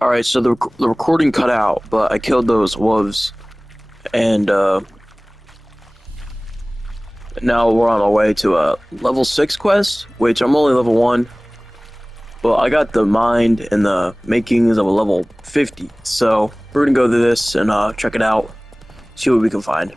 All right, so the recording cut out, but I killed those wolves, and now we're on our way to a level 6 quest, which I'm only level 1, but I got the mind and the makings of a level 50. So we're gonna go through this and check it out, see what we can find.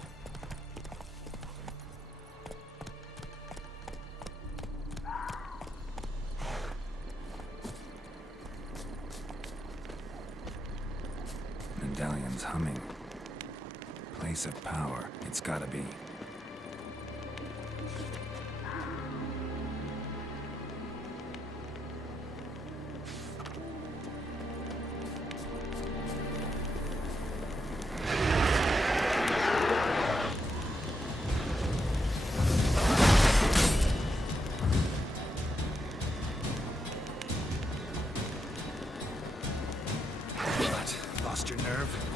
Medallion's humming. Place of power, it's gotta be. What? Lost your nerve?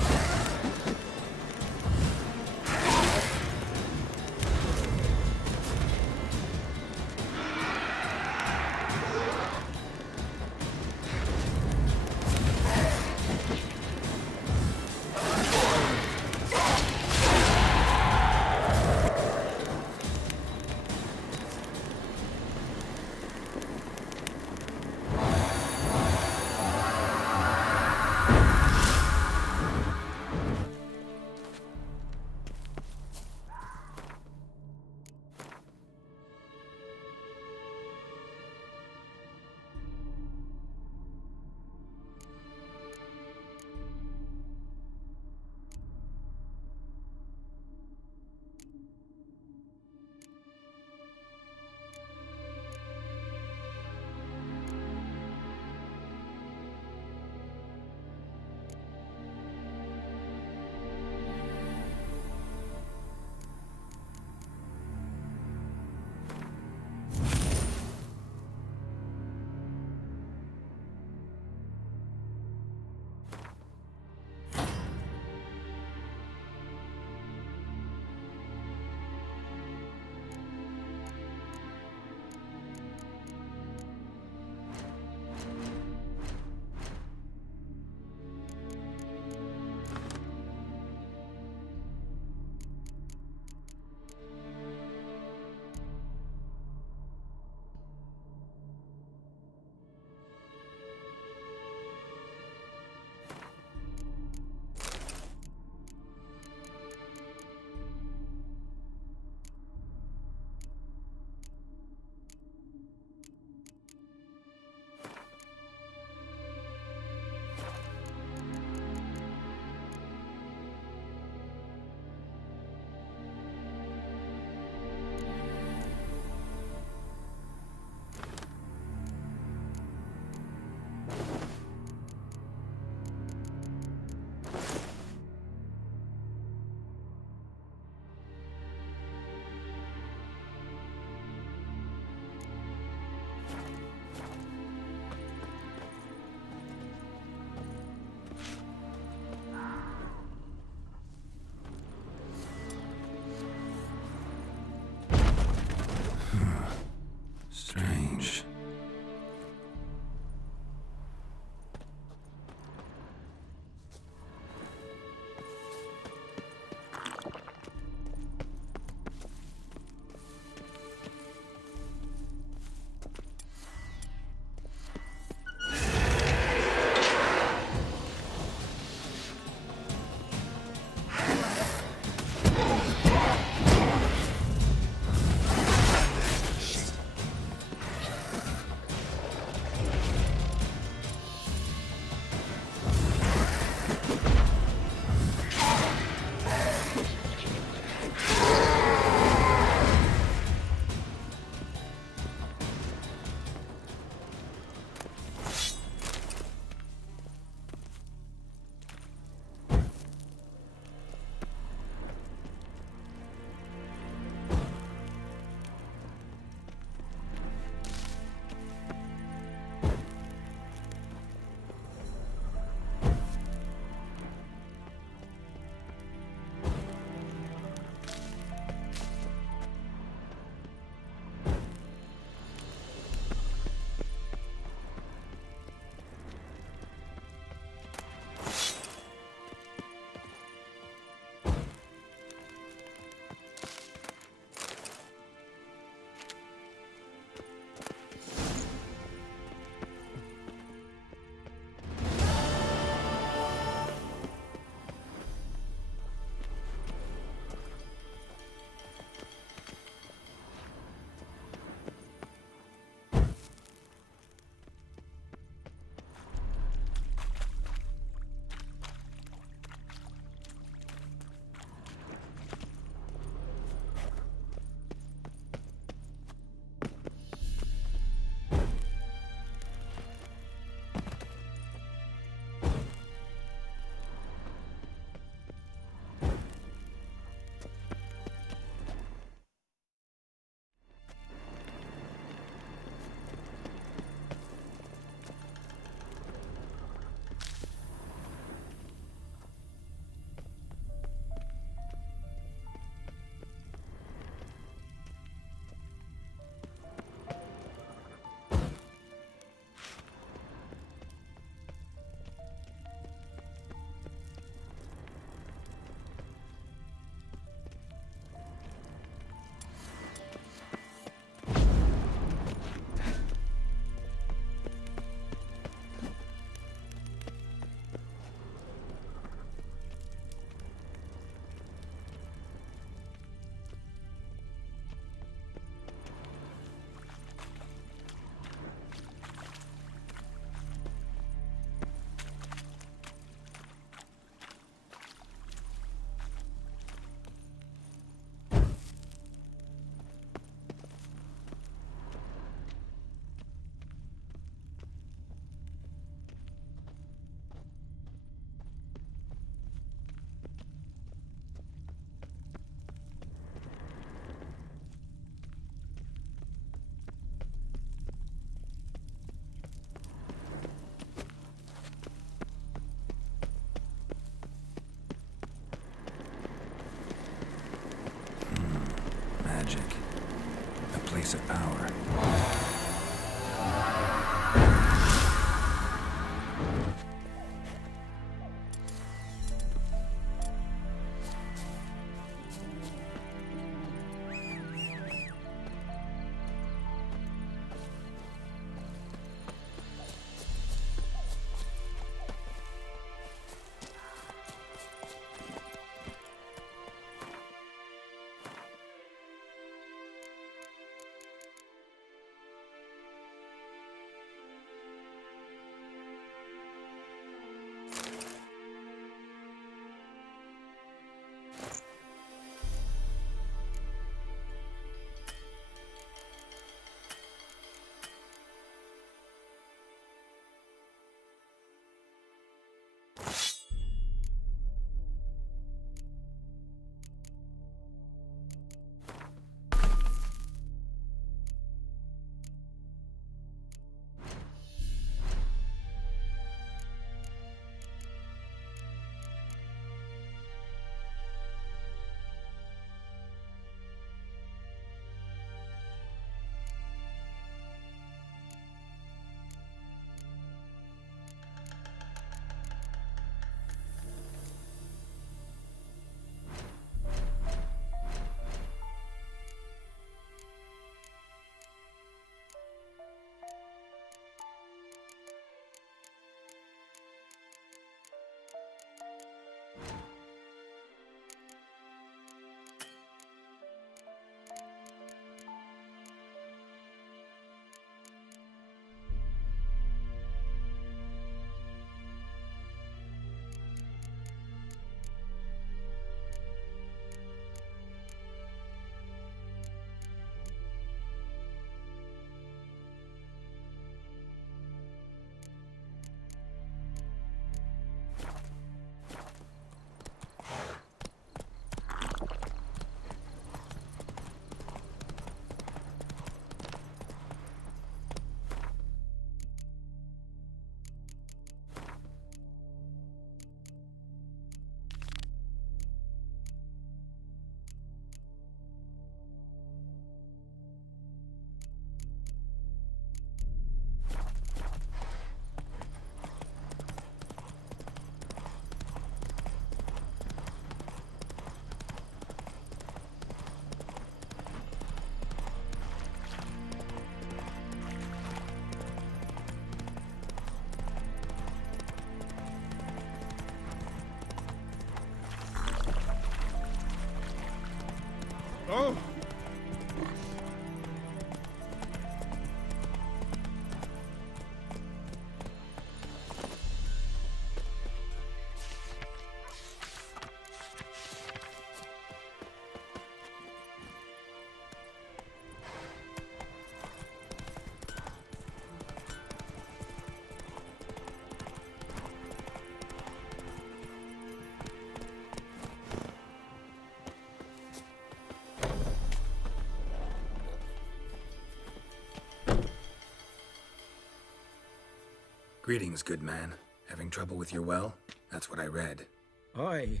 Greetings, good man. Having trouble with your well? That's what I read. Aye.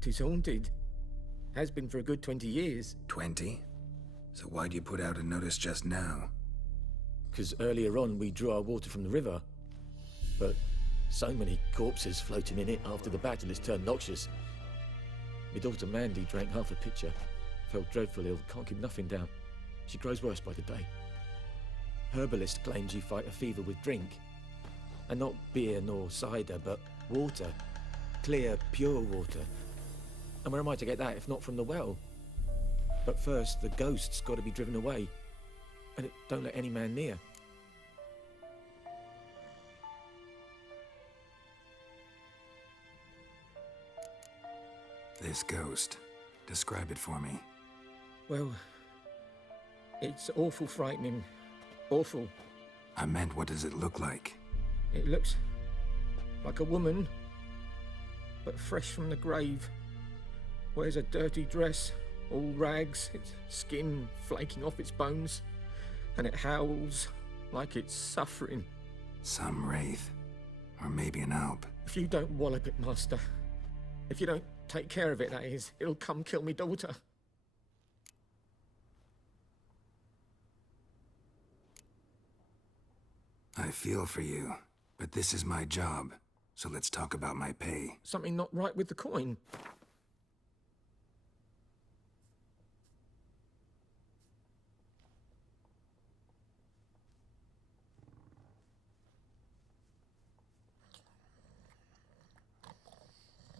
'Tis haunted. Has been for a good 20 years. 20? So why'd you put out a notice just now? 'Cause earlier on we drew our water from the river. But so many corpses floating in it after the battle it's turned noxious. My daughter Mandy drank half a pitcher. Felt dreadful ill, can't keep nothing down. She grows worse by the day. Herbalist claims you fight a fever with drink. And not beer nor cider, but water. Clear, pure water. And where am I to get that if not from the well? But first, the ghost's got to be driven away. And it don't let any man near. This ghost. Describe it for me. Well, it's awful frightening. Awful. I meant, what does it look like? It looks like a woman, but fresh from the grave. Wears a dirty dress, all rags, its skin flaking off its bones, and it howls like it's suffering. Some wraith. Or maybe an alp. If you don't wallop it, Master, if you don't take care of it, that is, it'll come kill me daughter. I feel for you, but this is my job, so let's talk about my pay. Something not right with the coin.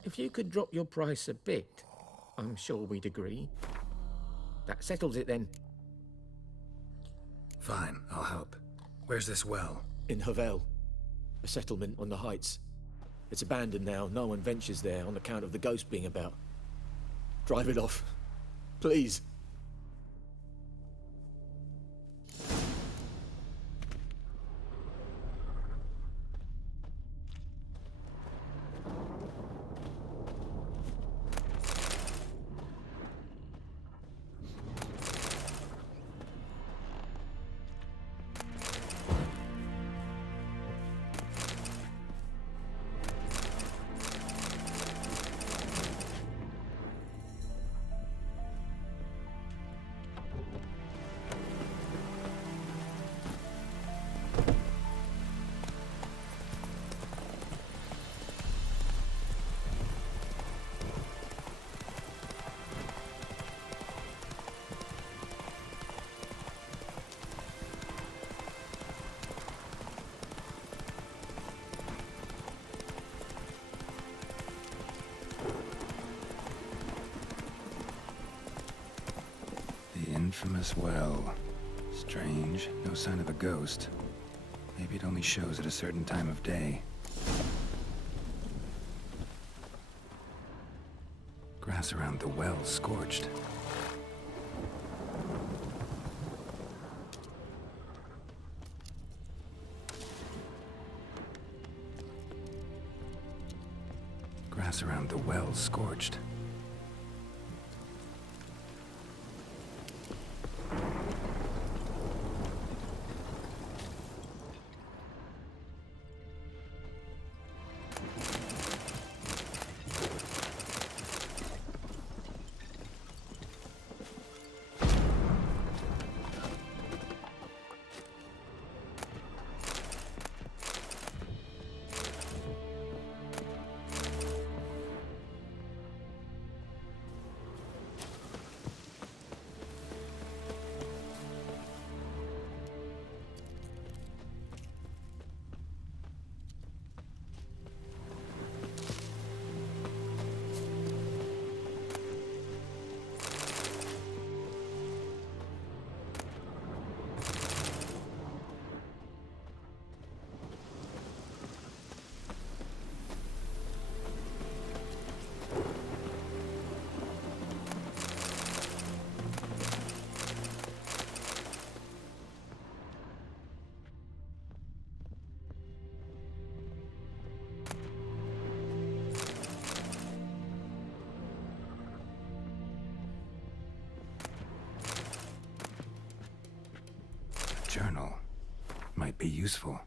If you could drop your price a bit, I'm sure we'd agree. That settles it then. Fine, I'll help. Where's this well? In Havel, a settlement on the heights. It's abandoned now, no one ventures there on account of the ghost being about. Drive it off, please. The infamous well. Strange, no sign of a ghost. Maybe it only shows at a certain time of day. Grass around the well scorched. Grass around the well scorched. Journal. Might be useful.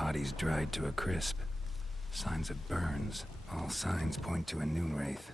Bodies dried to a crisp. Signs of burns. All signs point to a Noonwraith.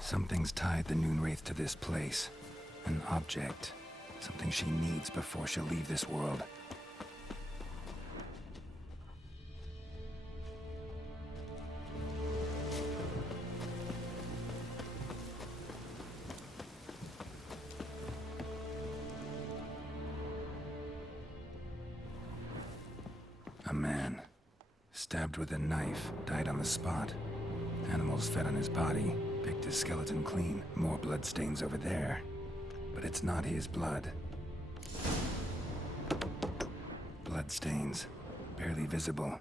Something's tied the Noonwraith to this place. An object. Something she needs before she'll leave this world. A man. Stabbed with a knife, died on the spot. Animals fed on his body, picked his skeleton clean. More bloodstains over there. But it's not his blood. Bloodstains. Barely visible.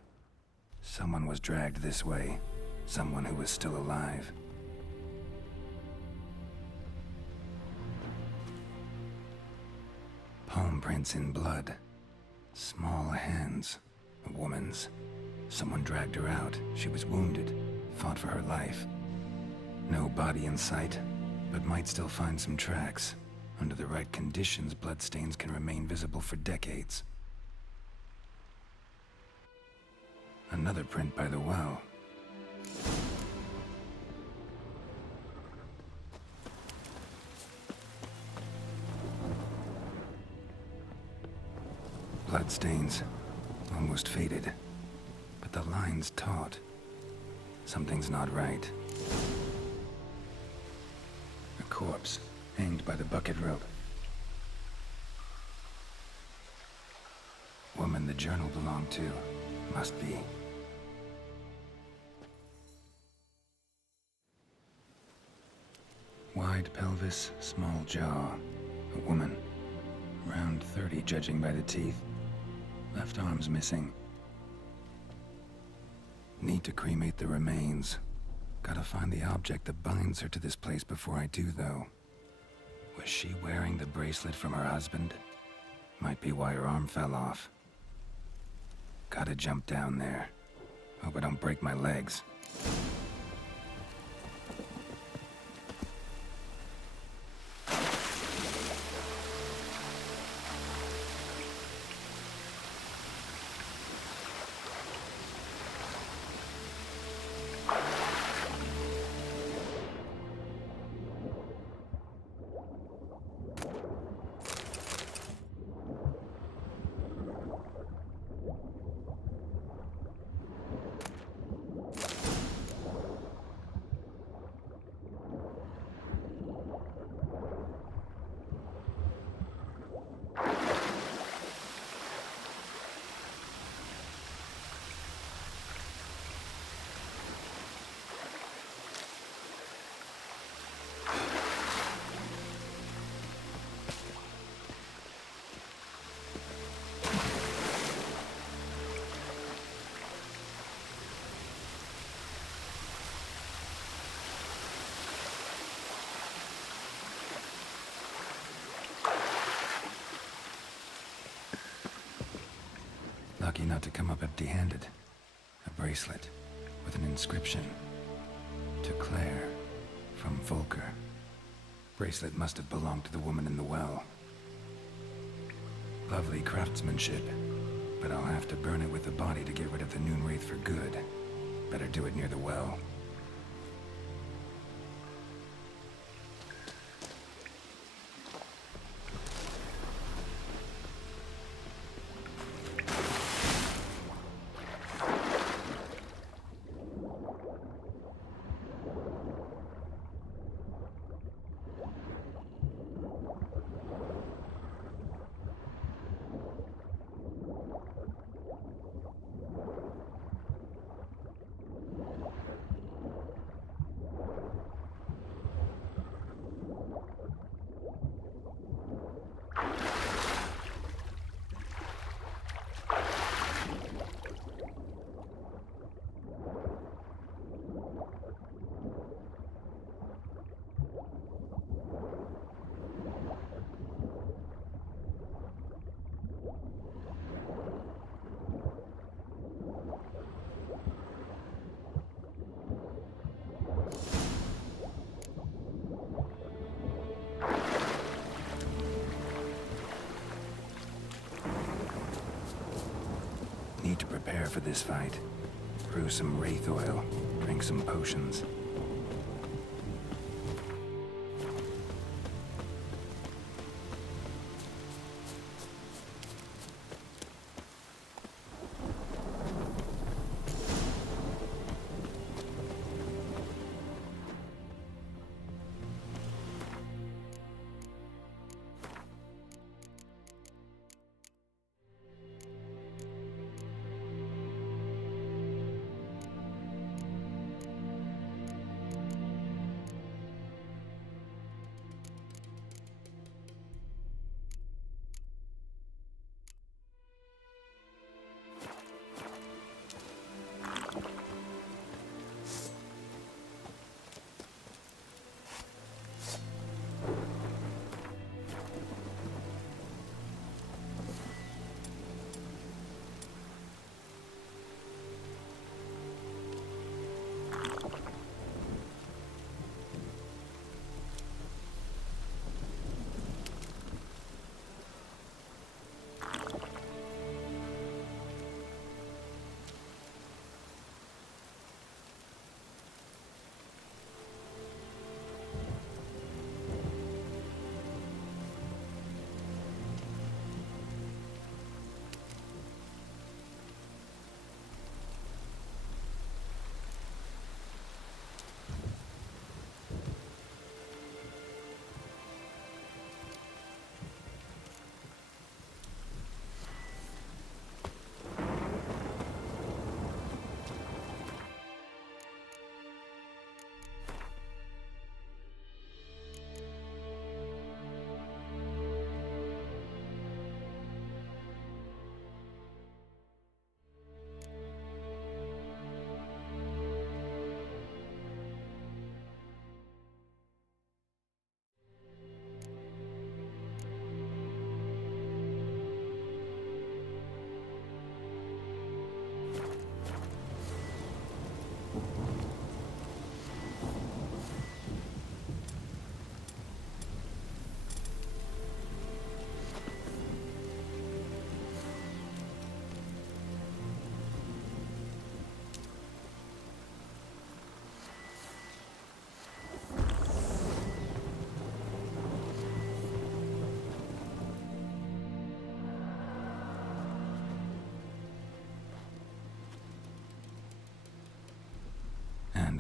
Someone was dragged this way. Someone who was still alive. Palm prints in blood. Small hands. A woman's. Someone dragged her out. She was wounded. Fought for her life. No body in sight, but might still find some tracks. Under the right conditions, bloodstains can remain visible for decades. Another print by the well. Bloodstains. Almost faded. But the line's taut. Something's not right. A corpse, hanged by the bucket rope. Woman the journal belonged to. Must be. Wide pelvis, small jaw. A woman. Around 30, judging by the teeth. Left arm's missing. Need to cremate the remains. Gotta find the object that binds her to this place before I do, though. Was she wearing the bracelet from her husband? Might be why her arm fell off. Gotta jump down there. Hope I don't break my legs. lucky not to come up empty-handed. A bracelet with an inscription. To Claire, from Volker. Bracelet must have belonged to the woman in the well. Lovely craftsmanship, but I'll have to burn it with the body to get rid of the Noonwraith for good. Better do it near the well. Need to prepare for this fight. Brew some wraith oil, drink some potions.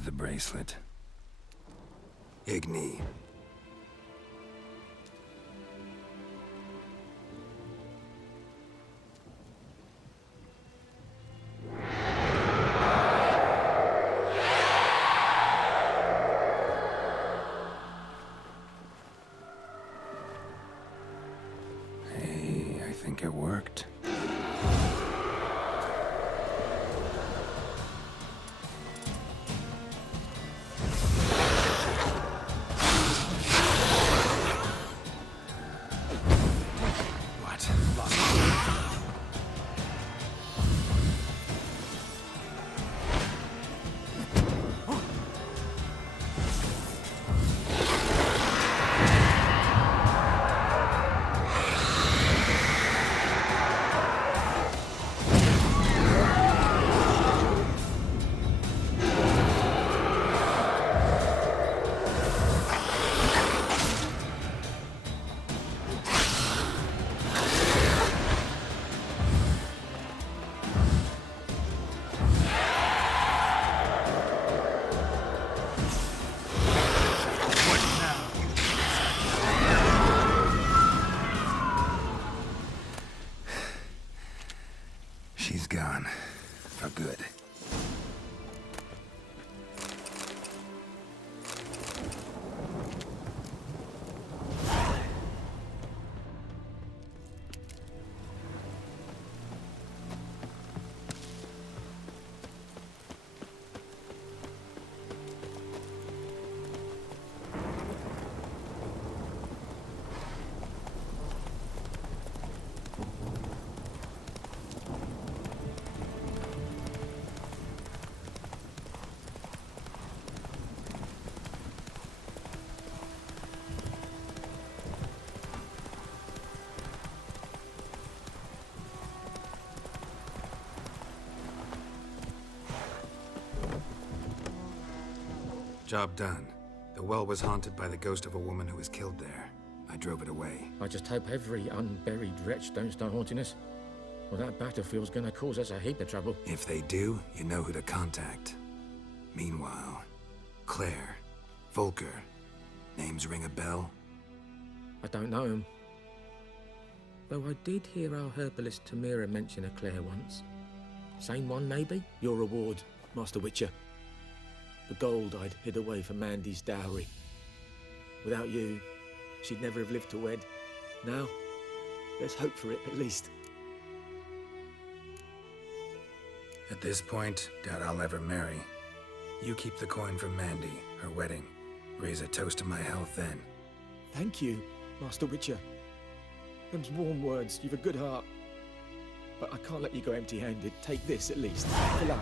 The bracelet. Igni. Hey, I think it worked. She's gone. For good. Job done. The well was haunted by the ghost of a woman who was killed there. I drove it away. I just hope every unburied wretch don't start haunting us. Well, that battlefield's gonna cause us a heap of trouble. If they do, you know who to contact. Meanwhile, Claire, Volker, names ring a bell? I don't know him. Though I did hear our herbalist Tamira mention a Claire once. Same one, maybe? Your reward, Master Witcher. The gold I'd hid away for Mandy's dowry. Without you, she'd never have lived to wed. Now, there's hope for it, at least. At this point, doubt I'll ever marry. You keep the coin from Mandy, her wedding. Raise a toast to my health then. Thank you, Master Witcher. Them's warm words, you've a good heart. But I can't let you go empty-handed. Take this, at least. Good luck.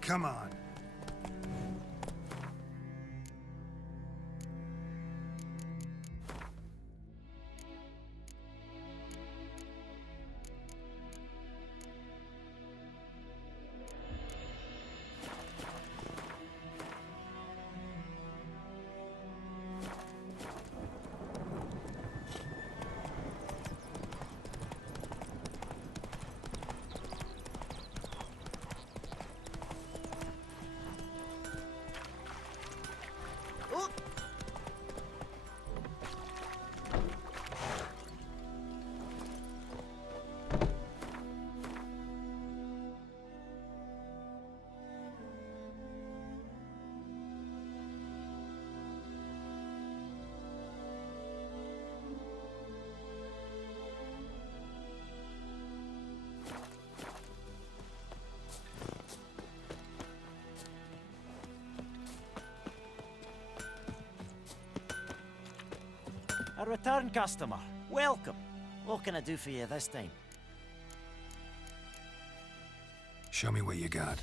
Come on. A return customer. Welcome. What can I do for you this time? Show me what you got.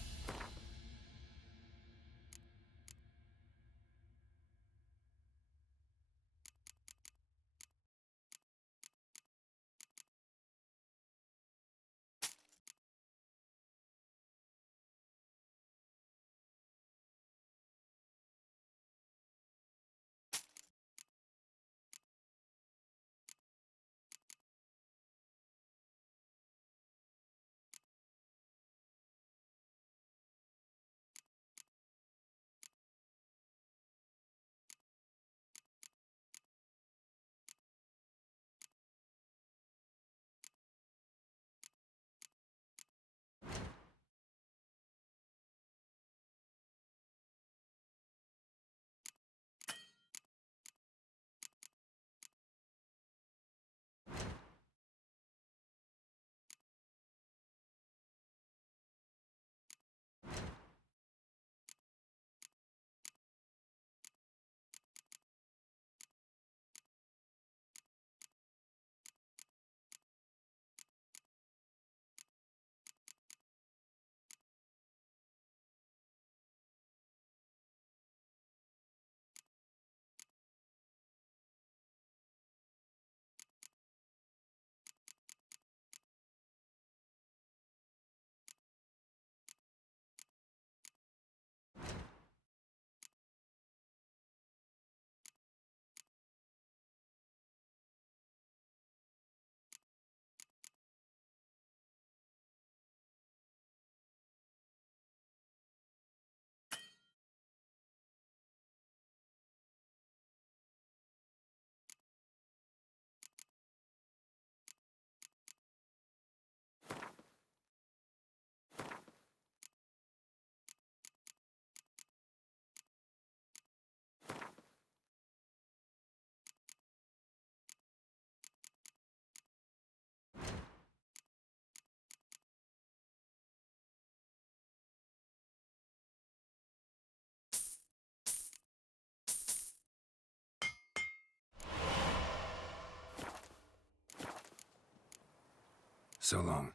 So long.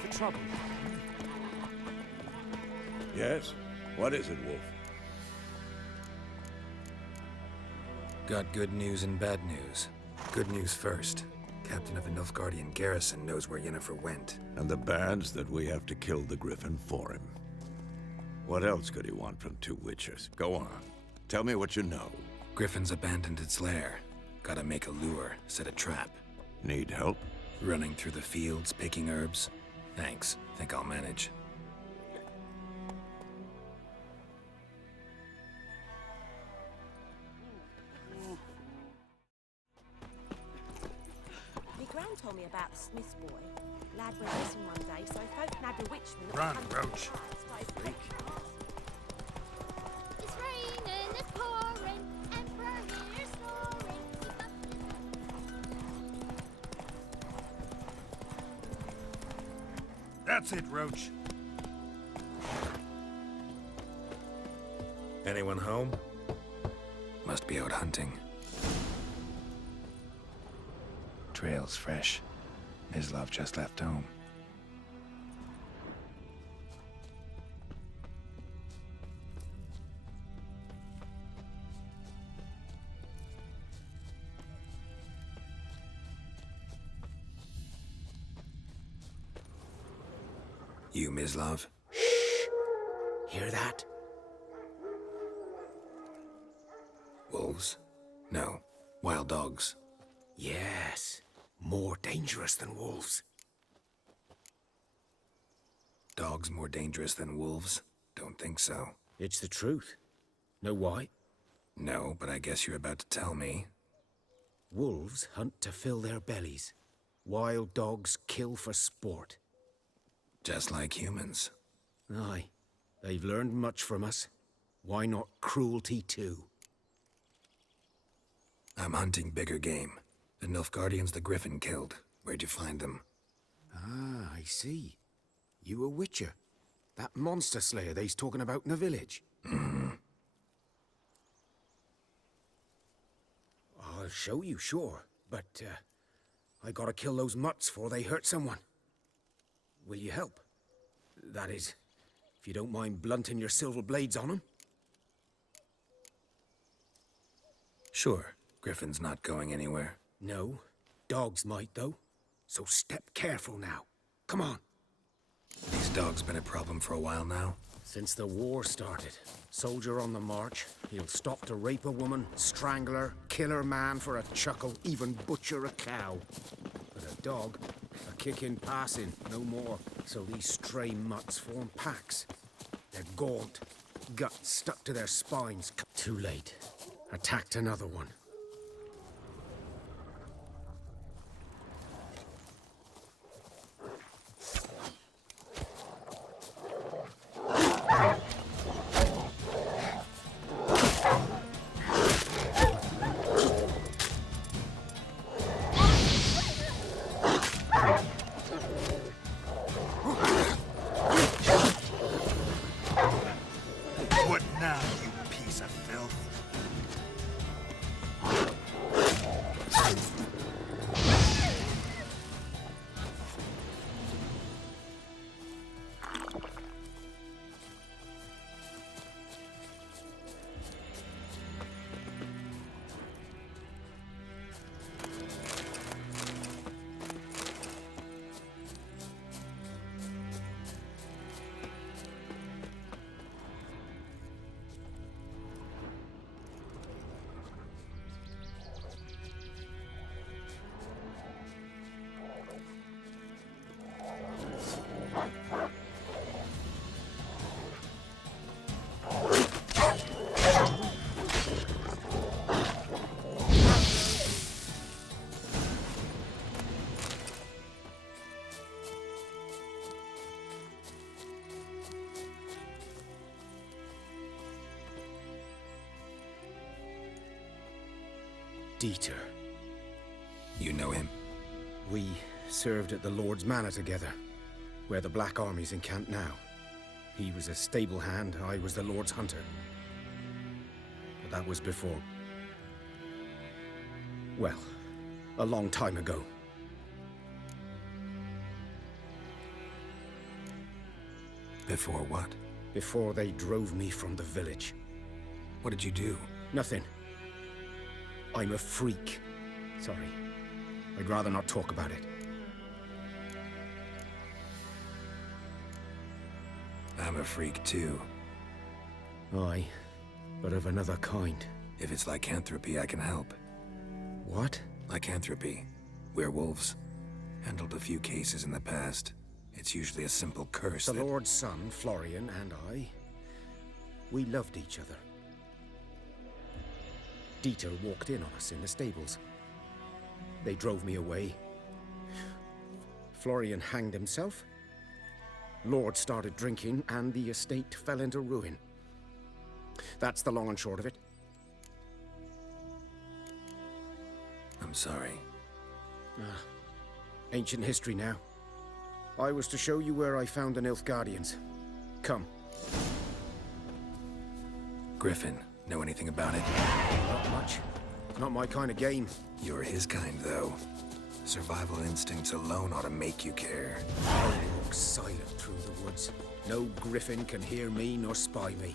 For trouble. Yes? What is it, Wolf? Got good news and bad news. Good news first. Captain of the Nilfgaardian garrison knows where Yennefer went. And the bad's that we have to kill the Griffin for him. What else could he want from two witchers? Go on. Tell me what you know. Griffin's abandoned its lair. Gotta make a lure, set a trap. Need help? Running through the fields, picking herbs. Thanks. Think I'll manage. My gran told me about the Smith's boy. Lad went missing one day, so folk nabbed a witchman. Run, Roach. It's raining, it's pouring, Emperor here snoring. That's it, Roach. Anyone home? Must be out hunting. Trail's fresh. Mislav just left home. You, Mislav? Hear that? Wolves? No. Wild dogs. Yes. More dangerous than wolves. Dogs more dangerous than wolves? Don't think so. It's the truth. Know why? No, but I guess you're about to tell me. Wolves hunt to fill their bellies. Wild dogs kill for sport. Just like humans. Aye. They've learned much from us. Why not cruelty too? I'm hunting bigger game. The Nilfgaardians the Griffin killed. Where'd you find them? Ah, I see. You a witcher. That monster slayer they's talking about in the village. I'll show you, sure. But, I gotta kill those mutts before they hurt someone. Will you help? That is, if you don't mind blunting your silver blades on them. Sure. Griffin's not going anywhere. No. Dogs might, though. So step careful now. Come on. These dogs been a problem for a while now. Since the war started. Soldier on the march. He'll stop to rape a woman, strangle her, kill her man for a chuckle, even butcher a cow. But a dog, a kick in passing, no more. So these stray mutts form packs. They're gaunt, guts stuck to their spines. Too late. Attacked another one. What now, you piece of filth? Dieter. You know him? We served at the Lord's Manor together, where the Black Army's encamped now. He was a stable hand, I was the Lord's hunter. But that was before... well, a long time ago. Before what? Before they drove me from the village. What did you do? Nothing. I'm a freak. Sorry. I'd rather not talk about it. I'm a freak too. Aye, but of another kind. If it's lycanthropy, I can help. What? Lycanthropy. Werewolves. Handled a few cases in the past. It's usually a simple curse The that... Lord's son, Florian, and I, we loved each other. Dieter walked in on us in the stables. They drove me away. Florian hanged himself. Lord started drinking, and the estate fell into ruin. That's the long and short of it. I'm sorry. Ancient history now. I was to show you where I found the Nilfgaardians. Come. Griffin, know anything about it? Not much. Not my kind of game. You're his kind, though. Survival instincts alone ought to make you care. I walk silent through the woods. No griffin can hear me nor spy me.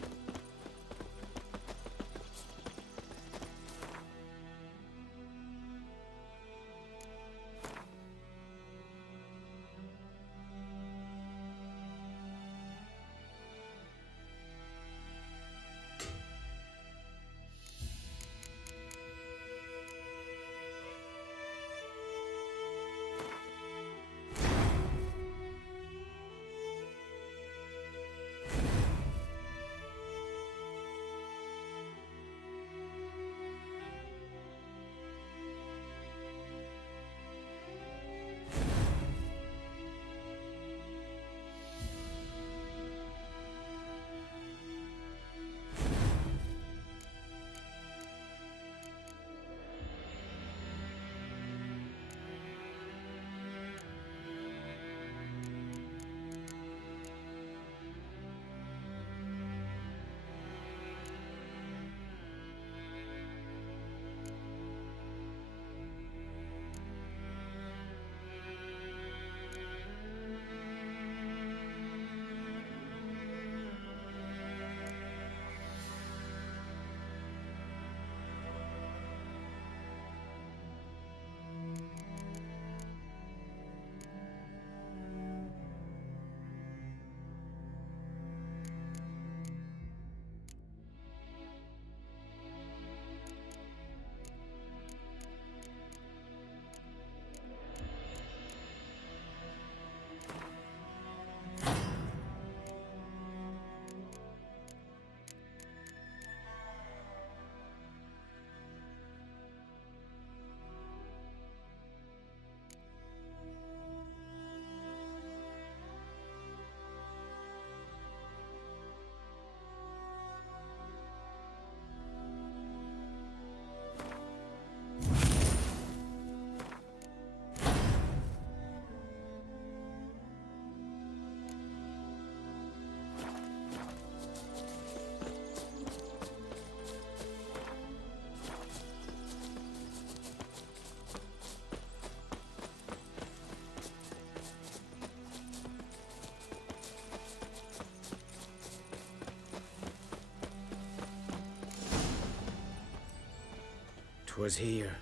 Was here.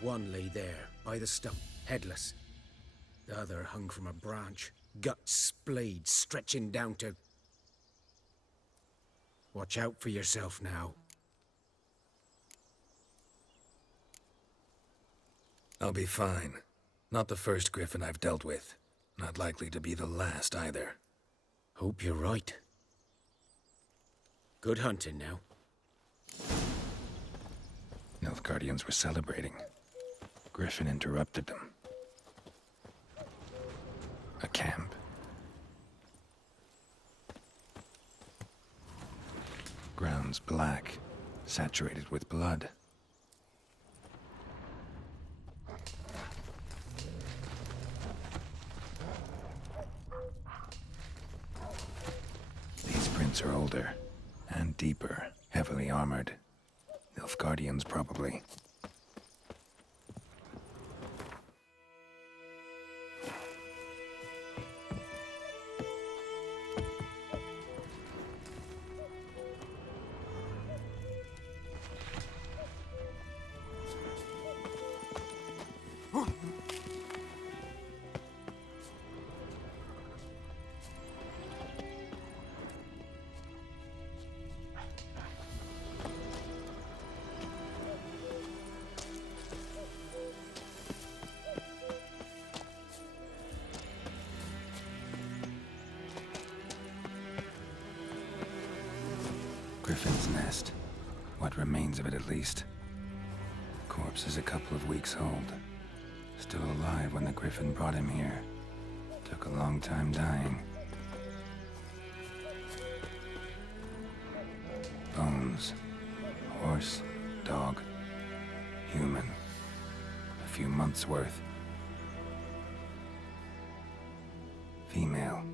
One lay there, by the stump, headless. The other hung from a branch, guts splayed, stretching down to... Watch out for yourself now. I'll be fine. Not the first griffin I've dealt with. Not likely to be the last either. Hope you're right. Good hunting now. Nilfgaardians were celebrating. Griffin interrupted them. A camp. Grounds black, saturated with blood. Footprints are older and deeper, heavily armored. Nilfgaardians, probably. Griffin's nest. What remains of it, at least. Corpse is a couple of weeks old. Still alive when the Griffin brought him here. Took a long time dying. Bones. Horse, dog, human. A few months' worth. Female.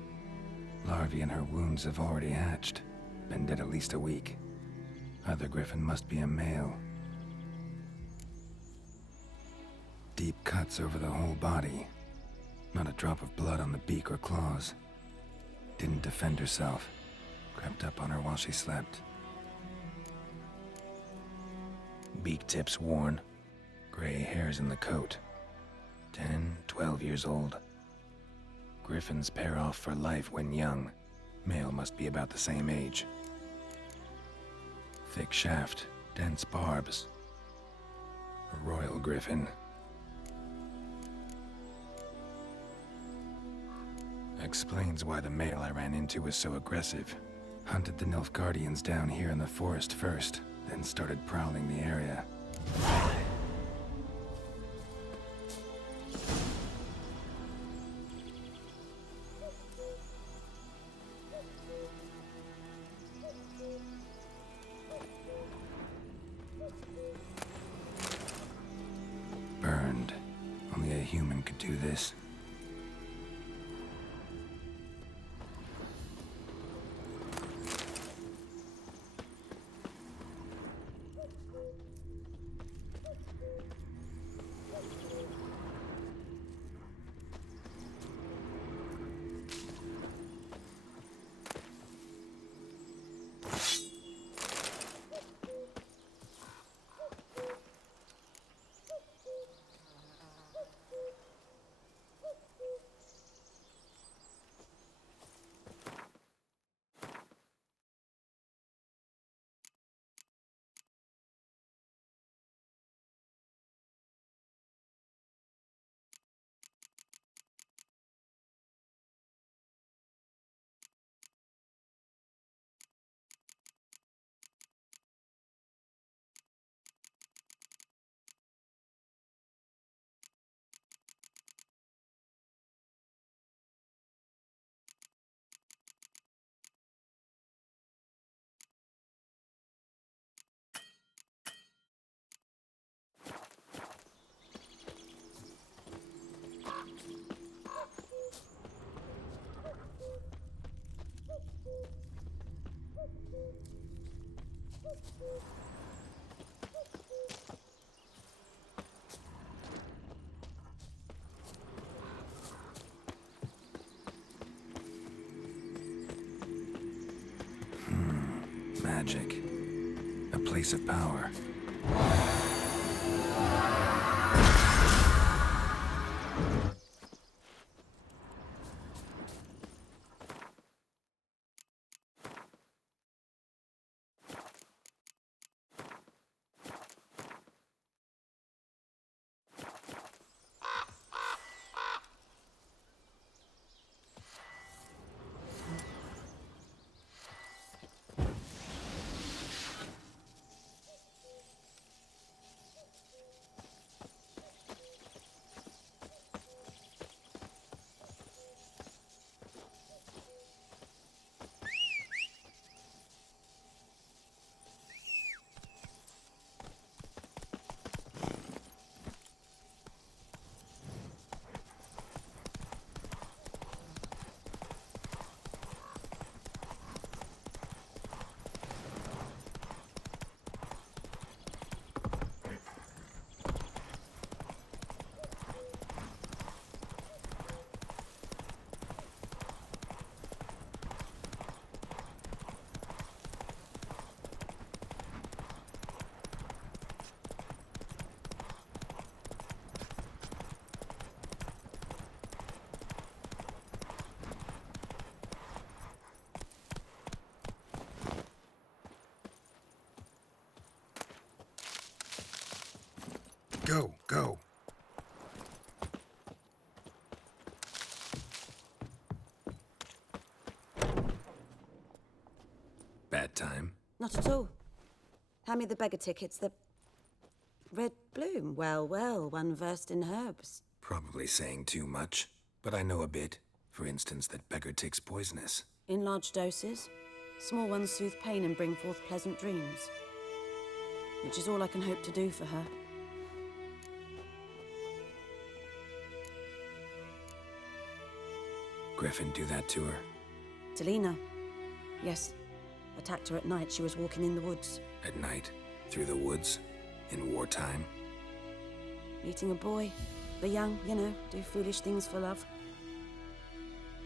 Larvae in her wounds have already hatched. Been dead at least a week. Other Griffin must be a male. Deep cuts over the whole body. Not a drop of blood on the beak or claws. Didn't defend herself. Crept up on her while she slept. Beak tips worn. Gray hairs in the coat. 10, 12 years old. Griffins pair off for life when young. Male must be about the same age. Thick shaft, dense barbs. A royal griffin. Explains why the male I ran into was so aggressive. Hunted the Nilfgaardians down here in the forest first, then started prowling the area. Burned. Only a human could do this. Magic. A place of power. Go, go. Bad time? Not at all. Hand me the beggar tickets, the... Red bloom. Well, well, one versed in herbs. Probably saying too much, but I know a bit. For instance, that beggar tick's poisonous. In large doses. Small ones soothe pain and bring forth pleasant dreams. Which is all I can hope to do for her. Griffin do that to her? Delina. Yes. Attacked her at night. She was walking in the woods. At night? Through the woods? In wartime? Meeting a boy. The young, you know, do foolish things for love.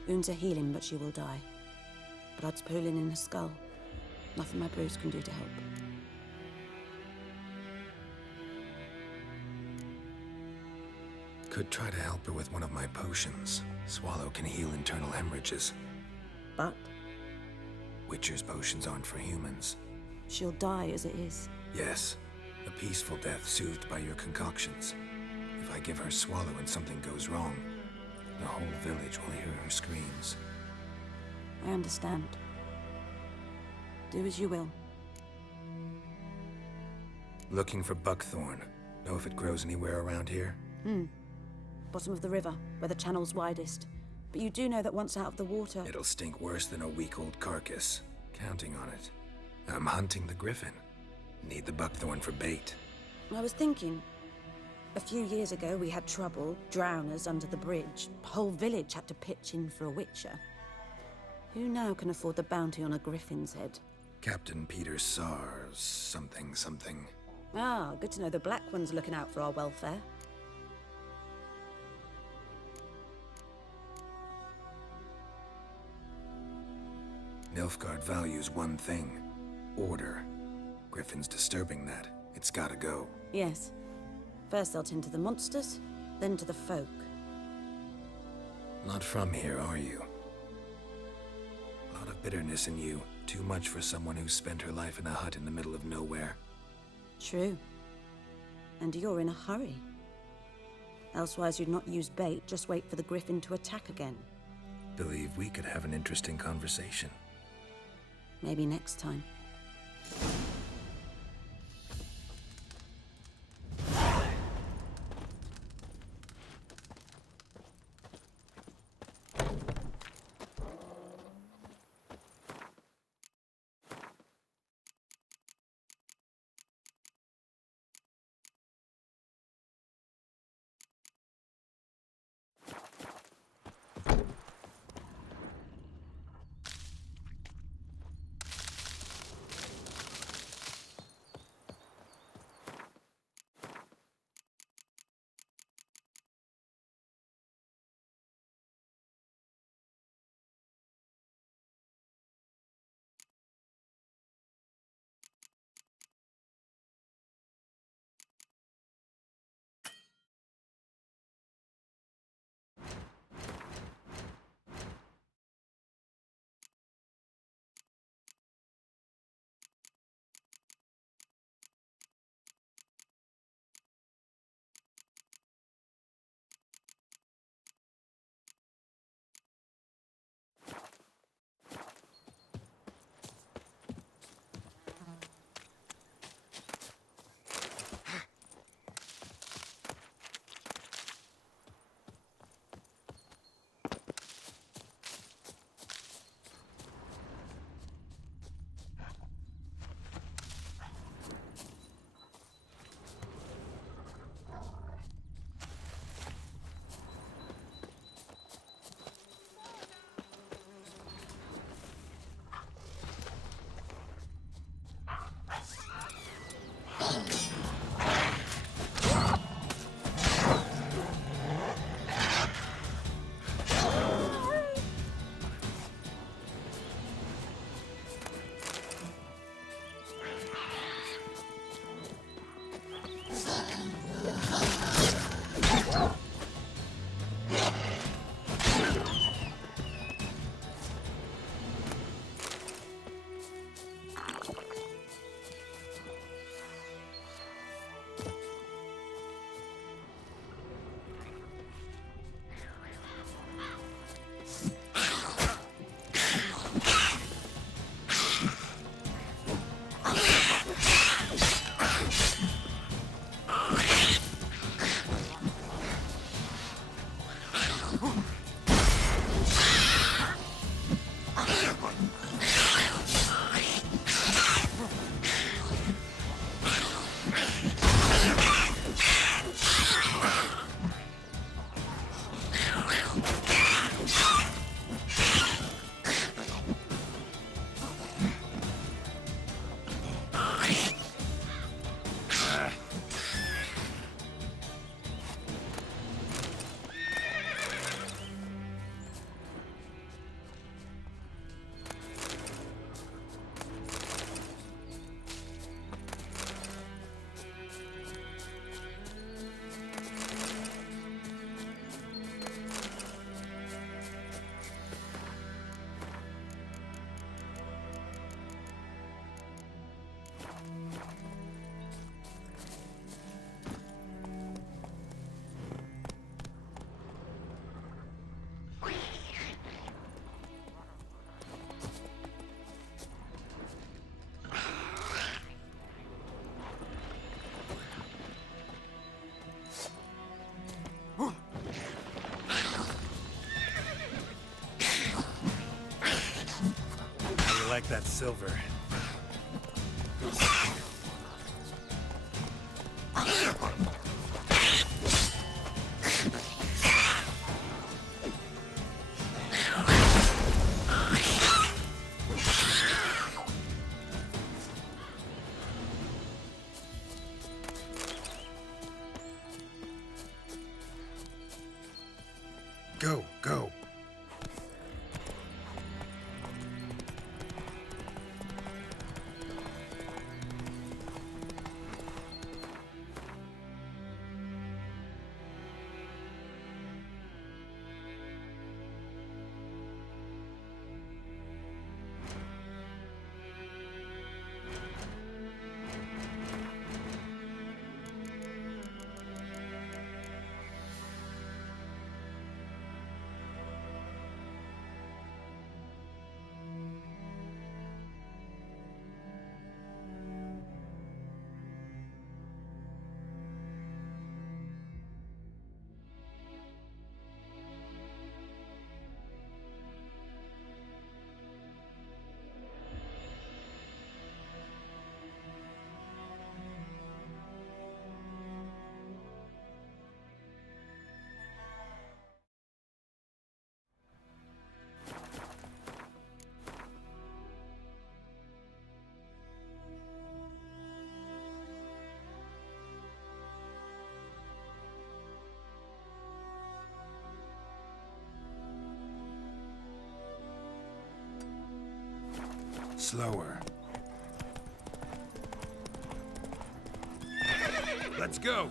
Wounds are healing, but she will die. Blood's pooling in her skull. Nothing my brews can do to help. Could try to help her with one of my potions. Swallow can heal internal hemorrhages. But Witcher's potions aren't for humans. she'll die as it is. Yes, a peaceful death soothed by your concoctions. If I give her Swallow and something goes wrong, the whole village will hear her screams. I understand. Do as you will. Looking for buckthorn. Know if it grows anywhere around here? Bottom of the river, where the channel's widest. But you do know that once out of the water... It'll stink worse than a week-old carcass. Counting on it. I'm hunting the griffin. Need the buckthorn for bait. I was thinking... A few years ago, we had trouble, drowners under the bridge. The whole village had to pitch in for a witcher. Who now can afford the bounty on a griffin's head? Captain Peter Sars, something. Ah, good to know the Black One's looking out for our welfare. Nilfgaard values one thing. Order. Griffin's disturbing that. It's gotta go. Yes. First they'll tend to the monsters, then to the folk. Not from here, are you? A lot of bitterness in you. Too much for someone who spent her life in a hut in the middle of nowhere. True. And you're in a hurry. Elsewise you'd not use bait, just wait for the griffin to attack again. Believe we could have an interesting conversation. Maybe next time. that silver. Go, go. Slower. Let's go!